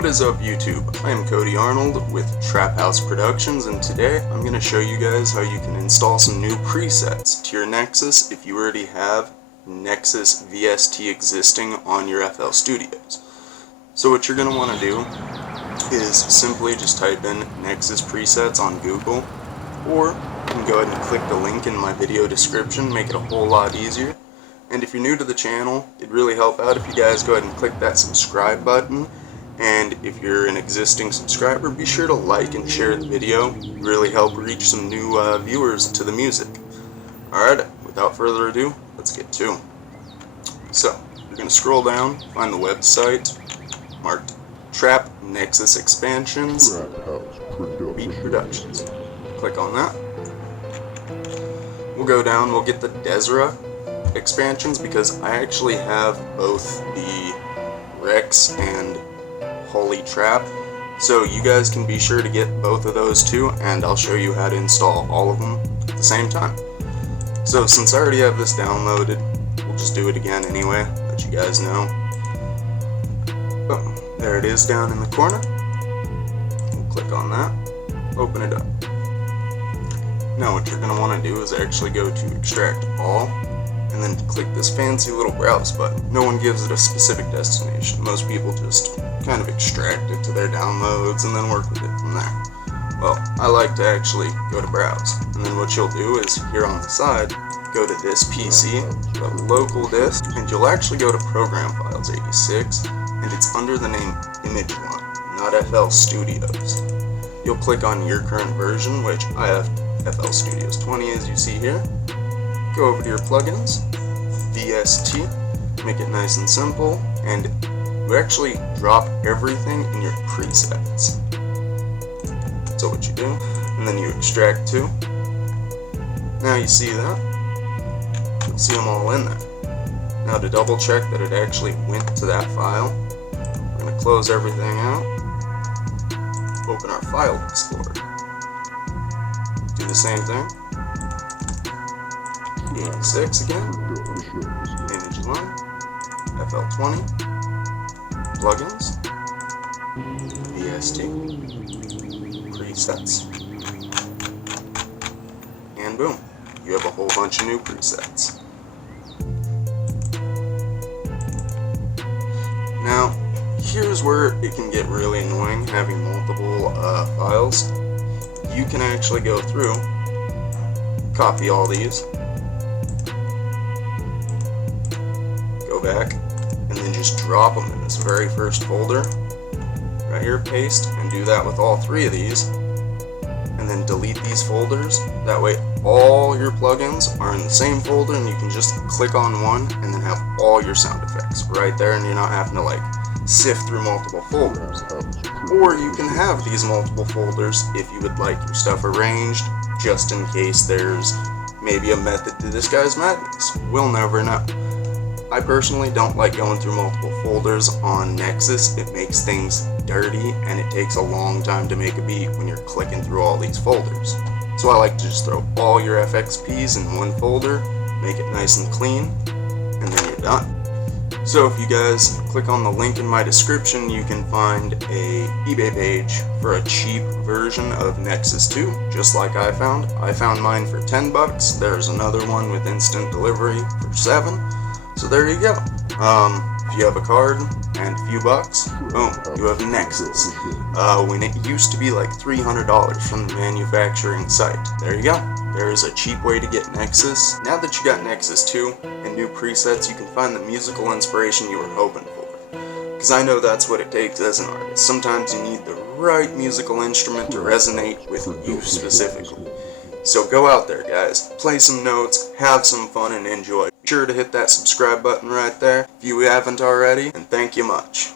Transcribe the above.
What is up, YouTube? I am Cody Arnold with Trap House Productions, and today I'm going to show you guys how you can install some new presets to your Nexus if you already have Nexus VST existing on your FL Studios. So what you're going to want to do is simply just type in Nexus presets on Google, or you can go ahead and click the link in my video description, make it a whole lot easier. And if you're new to the channel, it'd really help out if you guys go ahead and click that subscribe button. And if you're an existing subscriber, be sure to like and share the video. It really help reach some new viewers to the music. Alright, without further ado, let's get to it. So, you're going to scroll down, find the website marked Trap Nexus Expansions, Beat Productions. Click on that. We'll go down, we'll get the Desra expansions because I actually have both the Rex and Holy Trap, so you guys can be sure to get both of those too, and I'll show you how to install all of them at the same time. So since I already have this downloaded, we'll just do it again anyway, let you guys know. Boom. There it is down in the corner. We'll click on that, open it up. Now what you're going to want to do is actually go to extract all, and then click this fancy little browse button. No one gives it a specific destination. Most people just kind of extract it to their downloads and then work with it from there. Well, I like to actually go to browse, and then what you'll do is here on the side, go to this PC, the local disk, and you'll actually go to Program Files 86, and it's under the name Image One, not FL Studios. You'll click on your current version, which I have FL Studios 20 as you see here. Go over to your plugins, VST, make it nice and simple, and you actually drop everything in your presets. So what you do, and then you extract too. Now you see that, you'll see them all in there. Now to double check that it actually went to that file, we're going to close everything out, open our File Explorer, do the same thing. 86 again, Image Line, FL20, plugins, VST, presets, and boom, you have a whole bunch of new presets. Now, here's where it can get really annoying having multiple files. You can actually go through, copy all these, back, and then just drop them in this very first folder right here, paste, and do that with all three of these, and then delete these folders. That way all your plugins are in the same folder, and you can just click on one and then have all your sound effects right there, and you're not having to like sift through multiple folders. Or you can have these multiple folders if you would like your stuff arranged, just in case there's maybe a method to this guy's madness. We'll never know. I personally don't like going through multiple folders on Nexus. It makes things dirty and it takes a long time to make a beat when you're clicking through all these folders. So I like to just throw all your FXPs in one folder, make it nice and clean, and then you're done. So if you guys click on the link in my description, you can find a eBay page for a cheap version of Nexus 2, just like I found. I found mine for 10 bucks. There's another one with instant delivery for 7. So there you go. If you have a card and a few bucks, boom, you have Nexus. When it used to be like $300 from the manufacturing site. There you go. There is a cheap way to get Nexus. Now that you got Nexus 2 and new presets, you can find the musical inspiration you were hoping for. Because I know that's what it takes as an artist. Sometimes you need the right musical instrument to resonate with you specifically. So go out there, guys, play some notes, have some fun, and enjoy. Be sure to hit that subscribe button right there if you haven't already, and thank you much.